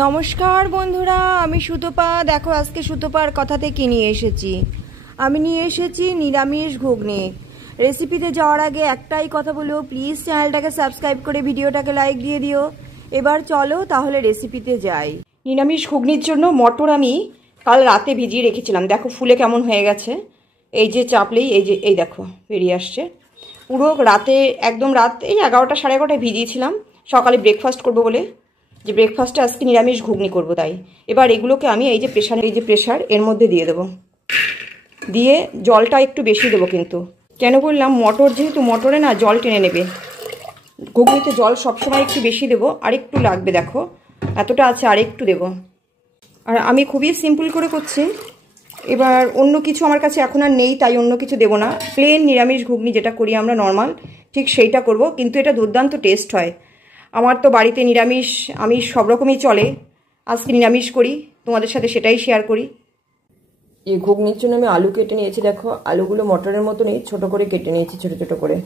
নমস্কার বন্ধুরা, আমি সুতপা। দেখো আজকে সুতপার কথাতে কি নিয়ে এসেছি। আমি নিয়ে এসেছি নিরামিষ ঘুগনি। রেসিপিতে যাওয়ার আগে একটাই কথা বলবো, প্লিজ চ্যানেলটাকে সাবস্ক্রাইব করে ভিডিওটাকে লাইক দিয়ে দিও। এবার চলো তাহলে রেসিপিতে যাই। নিরামিষ ঘুগনির জন্য মটর আমি কাল রাতে ভিজিয়ে রেখেছিলাম। দেখো ফুলে কেমন হয়ে গেছে। এই যে চাপলেই এই দেখো বেরিয়ে আসছে। পুরো রাতে একদম রাত এই 11টা সাড়ে 11টায় ভিজিয়েছিলাম, সকালে ব্রেকফাস্ট করবো বলে। যে ব্রেকফাস্টে আজকে নিরামিষ ঘুগনি করব, তাই এবার এগুলোকে আমি এই যে প্রেশার এর মধ্যে দিয়ে দেবো। দিয়ে জলটা একটু বেশি দেবো, কিন্তু কেন বললাম, মটর যেহেতু মটরে না জল টেনে নেবে। ঘুগনিতে জল সবসময় একটু বেশি দেবো, আর একটু লাগবে। দেখো এতটা আছে, আর একটু দেবো। আর আমি খুবই সিম্পল করে করছি। এবার অন্য কিছু আমার কাছে এখন আর নেই, তাই অন্য কিছু দেবো না। প্লেন নিরামিষ ঘুগনি যেটা করি আমরা নর্মাল, ঠিক সেইটা করব। কিন্তু এটা দুর্দান্ত টেস্ট হয়। আমার তো বাড়িতে নিরামিষ আমিষ সব রকমই চলে। আজকে নিরামিষ করি, তোমাদের সাথে সেটাই শেয়ার করি। এই ঘুগনির জন্য আমি আলু কেটে নিয়েছি। দেখো আলুগুলো মটরের মতো নেই, ছোট করে কেটে নিয়েছি, ছোট ছোট করে।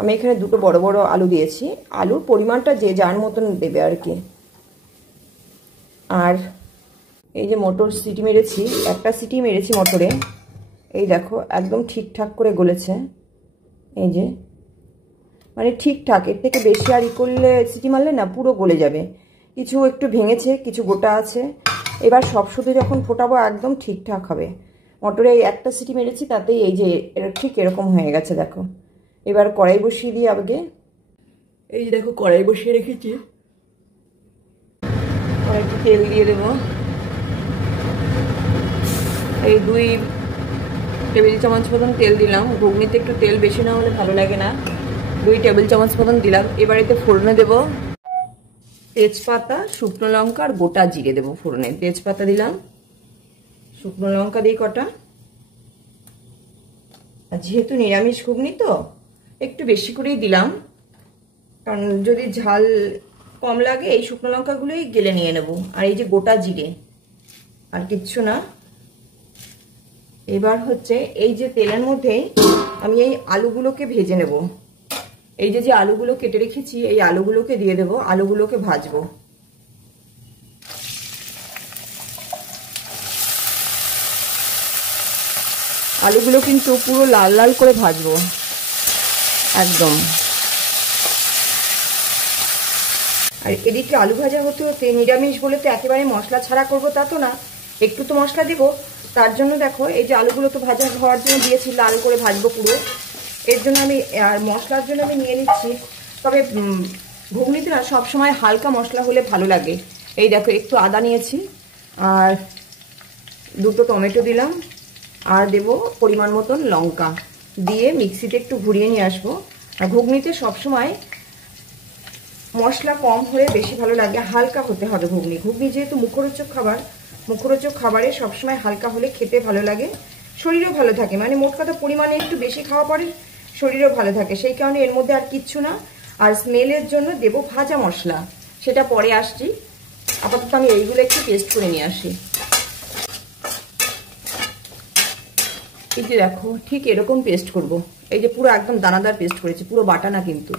আমি এখানে দুটো বড় বড় আলু দিয়েছি। আলুর পরিমাণটা যে যার মতন দেবে আর কি। আর এই যে মটর সিটি মেরেছি, একটা সিটি মেরেছি মটরে। এই দেখো একদম ঠিকঠাক করে গলেছে। এই যে মানে ঠিকঠাক, এর থেকে বেশি আর করলে সিটি মারলে না পুরো গলে যাবে। কিছু একটু ভেঙেছে, কিছু গোটা আছে। এবার সব শুধু যখন ফোটাবো একদম ঠিকঠাক হবে। মটরে এই একটা সিটি মেরেছি, তাতেই এই যে ঠিক এরকম হয়ে গেছে। দেখো এবার কড়াই বসিয়ে দিই আগে। এই যে দেখো কড়াই বসিয়ে রেখেছি। একটু তেল দিয়ে দেবো। এই 2 টেবিল চামচ মতন তেল দিলাম। ঘুগনিতে একটু তেল বেশি না হলে ভালো লাগে না। 2 টেবিল চামচ মতন দিলাম। এবার এতে ফোড়নে দেবো তেজপাতা, শুকনো লঙ্কা আর গোটা জিরে দেবো ফোড়নে। তেজপাতা দিলাম, শুকনো লঙ্কা দিই কটা। আর যেহেতু নিরামিষ ঘুগনি তো একটু বেশি করেই দিলাম, কারণ যদি ঝাল কম লাগে এই শুকনো লঙ্কাগুলোই গেলে নিয়ে নেব। আর এই যে গোটা জিরে, আর কিচ্ছু না। এবার হচ্ছে এই যে তেলের মধ্যেই আমি এই আলুগুলোকে ভেজে নেব। এই যে আলুগুলো কেটে রেখেছি, এই আলুগুলোকে দিয়ে দেবো। আলুগুলোকে ভাজবো। আলুগুলো কিন্তু পুরো লাল লাল করে ভাজবো একদম। আর এদিকে আলু ভাজা হতে হতে, নিরামিষ বলে তো একেবারে মশলা ছাড়া করবো তা তো না, একটু তো মশলা দেবো। তার জন্য দেখো এই যে আলুগুলো তো ভাজা হওয়ার জন্য দিয়েছি, লাল করে ভাজবো পুরো। এর জন্য আমি আর মশলার জন্য আমি নিয়ে নিচ্ছি। তবে ঘুগনিতে না সবসময় হালকা মশলা হলে ভালো লাগে। এই দেখো একটু আদা নিয়েছি, আর 2টো টমেটো দিলাম, আর দেবো পরিমাণ মতন লঙ্কা দিয়ে মিক্সিতে একটু ঘুরিয়ে নিয়ে আসবো। আর ঘুগনিতে সবসময় মশলা কম হলে বেশি ভালো লাগে, হালকা হতে হবে ঘুগনি। ঘুগনি যেহেতু মুখরোচক খাবার, মুখরোচক খাবারে সবসময় হালকা হলে খেতে ভালো লাগে, শরীরও ভালো থাকে। মানে মোট কথা পরিমাণে একটু বেশি খাওয়া পরে শরীরও ভালো থাকে। সেই কারণে এর মধ্যে আর কিচ্ছু না। আর স্মেলের জন্য দেবো ভাজা মশলা, সেটা পরে আসছি। আপাতত আমি এইগুলো একটু পেস্ট করে নিয়ে আসি। এই যে দেখো ঠিক এরকম পেস্ট করব। এই যে পুরো একদম দানাদার পেস্ট করেছি, পুরো বাটা না কিন্তু,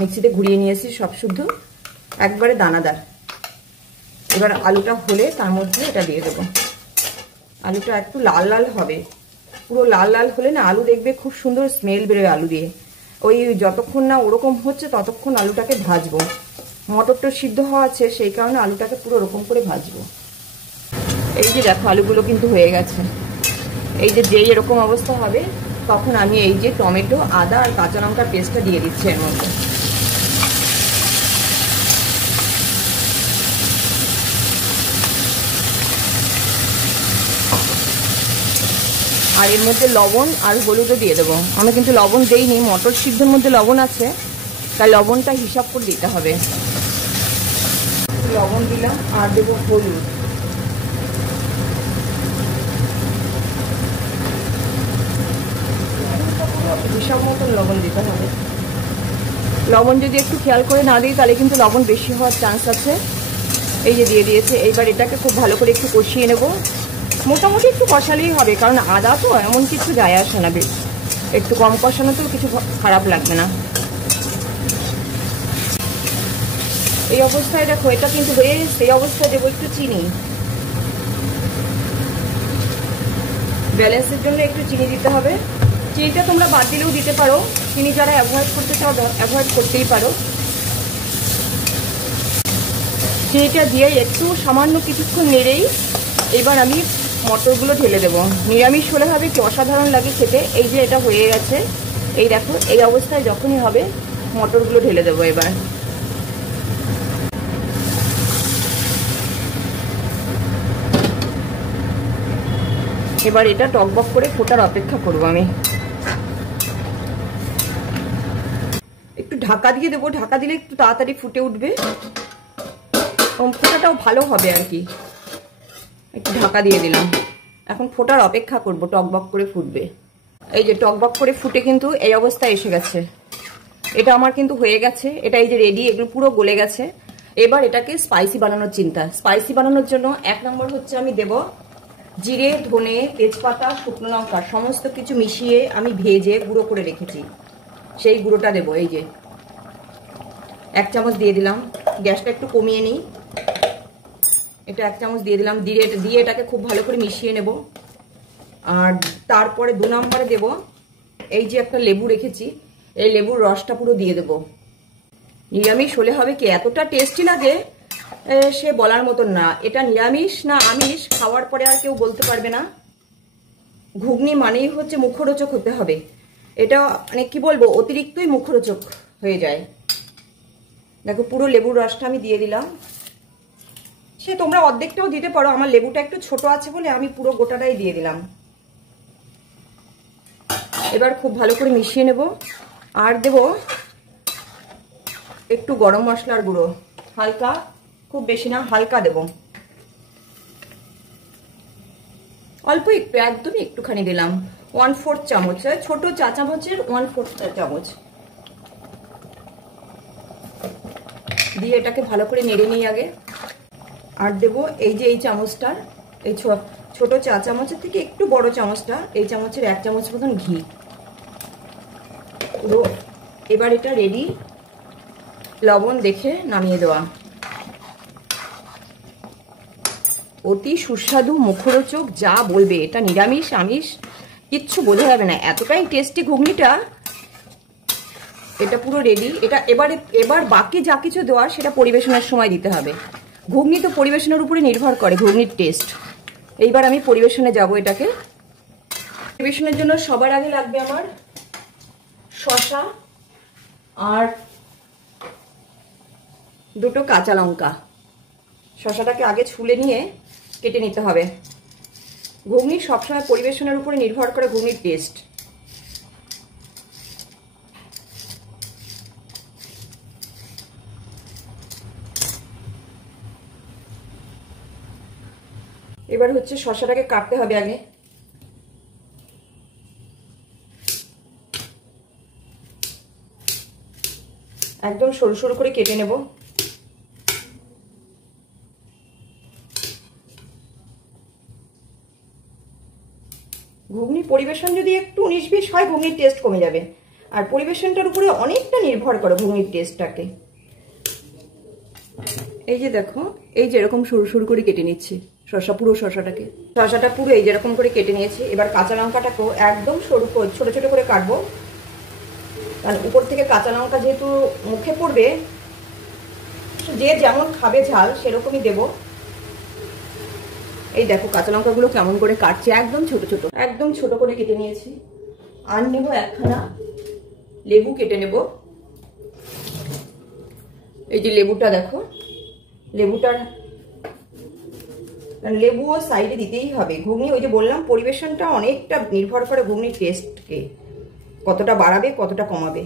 মিক্সিতে ঘুরিয়ে নিয়েছি সব শুদ্ধ, একবারে দানাদার। এবার আলুটা হলে তার মধ্যে এটা দিয়ে দেবো। আলুটা একটু লাল লাল হবে, পুরো লাল লাল হলে না আলু দেখবে খুব সুন্দর স্মেল বেরোয় আলু দিয়ে। ওই যতক্ষণ না ওরকম হচ্ছে ততক্ষণ আলুটাকে ভাজবো। মটরটা সিদ্ধ হওয়া আছে, সেই কারণে আলুটাকে পুরো ওরকম করে ভাজবো। এই যে দেখো আলুগুলো কিন্তু হয়ে গেছে। এই যে যেই এরকম অবস্থা হবে তখন আমি এই যে টমেটো, আদা আর কাঁচা লঙ্কার পেস্টটা দিয়ে দিচ্ছি এর মধ্যে। আর এর মধ্যে লবণ আর হলুদও দিয়ে দেবো। আমি কিন্তু লবণ দেইনি, মটর সিদ্ধের মধ্যে লবণ আছে, তাই লবণটা হিসাব করে দিতে হবে। লবণ দিলাম, আর দেবো হলুদ। হিসাব মতন লবণ দিতে হবে। লবণ যদি একটু খেয়াল করে না দিই তাহলে কিন্তু লবণ বেশি হওয়ার চান্স আছে। এই যে দিয়ে দিয়েছে। এইবার এটাকে খুব ভালো করে একটু কষিয়ে নেব। মোটামুটি একটু কষালেই হবে, কারণ আদা তো এমন কিছু যায় আসে না, বেশ একটু কম কষানোতেও কিছু খারাপ লাগবে না। এই অবস্থায় দেখো, এটা কিন্তু হয়ে সেই অবস্থায় দেবো একটু চিনি। ব্যালেন্সের জন্য একটু চিনি দিতে হবে। চিনিটা তোমরা বাদ দিলেও দিতে পারো, চিনি যারা অ্যাভয়েড করতে চাও অ্যাভয়েড করতেই পারো। চিনিটা দিয়ে একটু সামান্য কিছুক্ষণ নেড়েই এবার আমি মটরগুলো ঢেলে দেবো। নিরামিষ হলে হবে কি অসাধারণ লাগে খেতে। এই যে এটা হয়ে গেছে, এই দেখো এই অবস্থায় যখনই হবে মটরগুলো ঢেলে দেবো। এবার এটা টকবক করে ফোটার অপেক্ষা করব। আমি একটু ঢাকা দিয়ে দেবো, ঢাকা দিলে একটু তাড়াতাড়ি ফুটে উঠবে, ফোটাটাও ভালো হবে আর কি। একটু ঢাকা দিয়ে দিলাম, এখন ফোটার অপেক্ষা করব, টকবক করে ফুটবে। এই যে টকবক করে ফুটে কিন্তু এই অবস্থায় এসে গেছে। এটা আমার কিন্তু হয়ে গেছে, এটা এই যে রেডি, এগুলো পুরো গলে গেছে। এবার এটাকে স্পাইসি বানানোর চিন্তা। স্পাইসি বানানোর জন্য 1 নম্বর হচ্ছে আমি দেব জিরে, ধনে, তেজপাতা, শুকনো লঙ্কা সমস্ত কিছু মিশিয়ে আমি ভেজে গুঁড়ো করে রেখেছি, সেই গুঁড়োটা দেবো। এই যে 1 চামচ দিয়ে দিলাম, গ্যাসটা একটু কমিয়ে নিই। এটা 1 চামচ দিয়ে দিলাম, দিয়ে এটাকে খুব ভালো করে মিশিয়ে নেব। আর তারপরে 2 নম্বরে দেব এই যে একটা লেবু রেখেছি, এই লেবুর রসটা পুরো দিয়ে দেব। নিরামিষ হলে হবে কি এতটা টেস্টি লাগে সে বলার মতন না। এটা নিরামিষ না আমিষ খাওয়ার পরে আর কেউ বলতে পারবে না। ঘুগনি মানেই হচ্ছে মুখরোচক হতে হবে। এটা মানে কি বলবো, অতিরিক্তই মুখরোচক হয়ে যায়। দেখো পুরো লেবুর রসটা আমি দিয়ে দিলাম। সে তোমরা অর্ধেকটাও দিতে পারো, আমার লেবুটা একটু ছোট আছে বলে আমি পুরো গোটাটাই দিয়ে দিলাম। এবার খুব ভালো করে মিশিয়ে নেব। আর দেব একটু গরম মশলার গুঁড়ো, হালকা, খুব বেশি না, হালকা দেব, অল্প একটু, একদমই একটুখানি দিলাম। 1/4 চামচ, ছোট চা চামচের 1/4 চামচ দিয়ে এটাকে ভালো করে নেড়ে নিই আগে। আর দেব এই যে এই চামচটার, এই ছোট চা চামচের থেকে একটু বড় চামচটা, এই চামচের 1 চামচ মতন ঘি পুরো। এবার এটা রেডি, লবণ দেখে নামিয়ে দেওয়া। অতি সুস্বাদু মুখরোচক, যা বলবে। এটা নিরামিষ আমিষ কিচ্ছু বোঝা যাবে না, এতটাই টেস্টি ঘুগনিটা। এটা পুরো রেডি। এটা এবার বাকি যা কিছু দেওয়া সেটা পরিবেশনের সময় দিতে হবে। ঘুগনি তো পরিবেশনের উপরে নির্ভর করে ঘুগনির টেস্ট। এইবার আমি পরিবেশনে যাব। এটাকে পরিবেশনের জন্য সবার আগে লাগবে আমার শসা আর 2টো কাঁচা লঙ্কা। শসাটাকে আগে ছুলে নিয়ে কেটে নিতে হবে। ঘুগনি সবসময় পরিবেশনের উপরে নির্ভর করে ঘুগনির টেস্ট। এবার হচ্ছে শসাটাকে কাটতে হবে আগে। একদম সরু সরু করে কেটে নেব। ঘুগনি পরিবেশন যদি একটু 19-20 হয় ঘুগনির টেস্ট কমে যাবে। আর পরিবেশনটার উপরে অনেকটা নির্ভর করে ঘুগনির টেস্টটাকে। এই যে দেখো, এই যে এরকম সরু সরু করে কেটে নিচ্ছি শসাটা পুরো এই যেরকম করে কেটে নিয়েছি। এবার কাঁচা লঙ্কাটাকেও একদম সরু ছোট ছোট করে কাটবো, কারণ উপর থেকে কাঁচা লঙ্কা যেহেতু মুখে পড়বে, যে যেমন খাবে ঝাল সেরকমই দেব। এই দেখো কাঁচা লঙ্কাগুলো কেমন করে কাটছে, একদম ছোট করে কেটে নিয়েছি। আর নেব 1খানা লেবু, কেটে নেব। এই যে লেবুটা দেখো, লেবুও সাইডে দিতেই হবে। ঘুগনি ওই যে বললাম পরিবেশনটা অনেকটা নির্ভর করে ঘুগনির টেস্টকে, কতটা বাড়াবে কতটা কমাবে।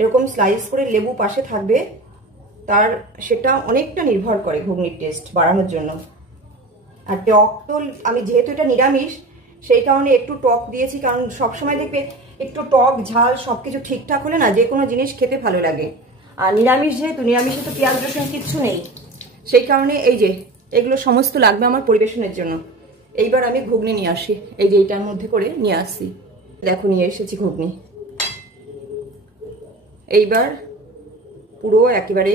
এরকম স্লাইস করে লেবু পাশে থাকবে, সেটা অনেকটা নির্ভর করে ঘুগনির টেস্ট বাড়ানোর জন্য। আর টক তো আমি যেহেতু এটা নিরামিষ সেই কারণে একটু টক দিয়েছি, কারণ সবসময় দেখবে একটু টক ঝাল সবকিছু ঠিকঠাক হলে না যে কোনো জিনিস খেতে ভালো লাগে। আর নিরামিষ যেহেতু, নিরামিষে তো পেঁয়াজ রসুন কিচ্ছু নেই, সেই কারণে এই যে এগুলো সমস্ত লাগবে আমার পরিবেশনের জন্য। এইবার আমি ঘুগনি নিয়ে আসি, এই যে এইটার মধ্যে করে নিয়ে আসছি। দেখো নিয়ে এসেছি ঘুগনি। এইবার পুরো একেবারে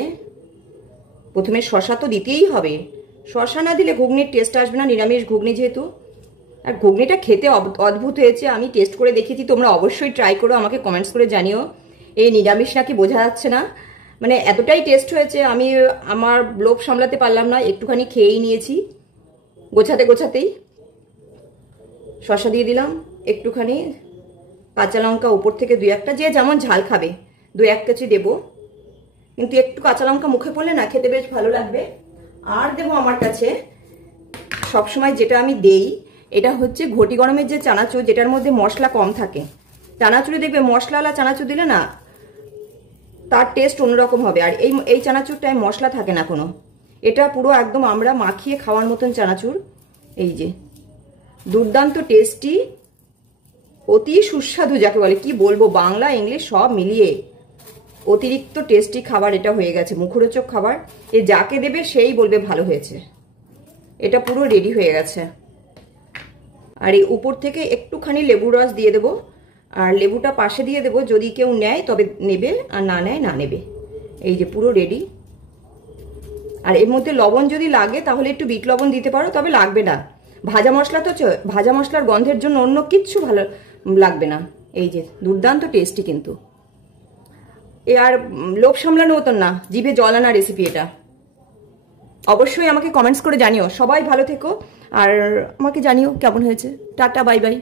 প্রথমে শশা তো দিতেই হবে, শশা না দিলে ঘুগনির টেস্ট আসবে না, নিরামিষ ঘুগনি যেহেতু। আর ঘুগনিটা খেতে অদ্ভুত হয়েছে, আমি টেস্ট করে দেখেছি, তোমরা অবশ্যই ট্রাই করো, আমাকে কমেন্টস করে জানিও এই নিরামিষ নাকি বোঝা যাচ্ছে না, মানে এতটাই টেস্ট হয়েছে আমি আমার লোভ সামলাতে পারলাম না, একটুখানি খেয়েই নিয়েছি গোছাতেই। শশা দিয়ে দিলাম, একটুখানি কাঁচা লঙ্কা উপর থেকে 2-1টা, যে যেমন ঝাল খাবে 2-1 কাঁচি দেবো, কিন্তু একটু কাঁচা লঙ্কা মুখে পড়লে না খেতে বেশ ভালো লাগবে। আর দেবো আমার কাছে সবসময় যেটা আমি দেই, এটা হচ্ছে ঘটি গরমের যে চানাচুর, যেটার মধ্যে মশলা কম থাকে। চানাচুরে দেখবে মশলাওয়ালা চানাচুর দিলে না তার টেস্ট অন্যরকম হবে, আর এই চানাচুরটায় মশলা থাকে না কোনো, এটা পুরো একদম আমরা মাখিয়ে খাওয়ার মতন চানাচুর। এই যে দুর্দান্ত টেস্টি, অতি সুস্বাদু যাকে বলে, কি বলবো, বাংলা ইংলিশ সব মিলিয়ে অতিরিক্ত টেস্টি খাবার এটা হয়ে গেছে, মুখরোচক খাবার। এ যাকে দেবে সেই বলবে ভালো হয়েছে। এটা পুরো রেডি হয়ে গেছে। আর এই উপর থেকে একটুখানি লেবুর রস দিয়ে দেবো, আর লেবুটা পাশে দিয়ে দেবো, যদি কেউ নেয় তবে নেবে, আর না নেয় না নেবে। এই যে পুরো রেডি। আর এর মধ্যে লবণ যদি লাগে তাহলে একটু বিট লবণ দিতে পারো, তবে লাগবে না। ভাজা মশলা তো, ভাজা মশলার গন্ধের জন্য অন্য কিচ্ছু ভালো লাগবে না। এই যে দুর্দান্ত টেস্টি, কিন্তু এ আর লোভ সামলানো মতন না, জিভে জল আনা রেসিপি এটা। অবশ্যই আমাকে কমেন্টস করে জানিও। সবাই ভালো থেকো, আর আমাকে জানিও কেমন হয়েছে। Tata, bye bye.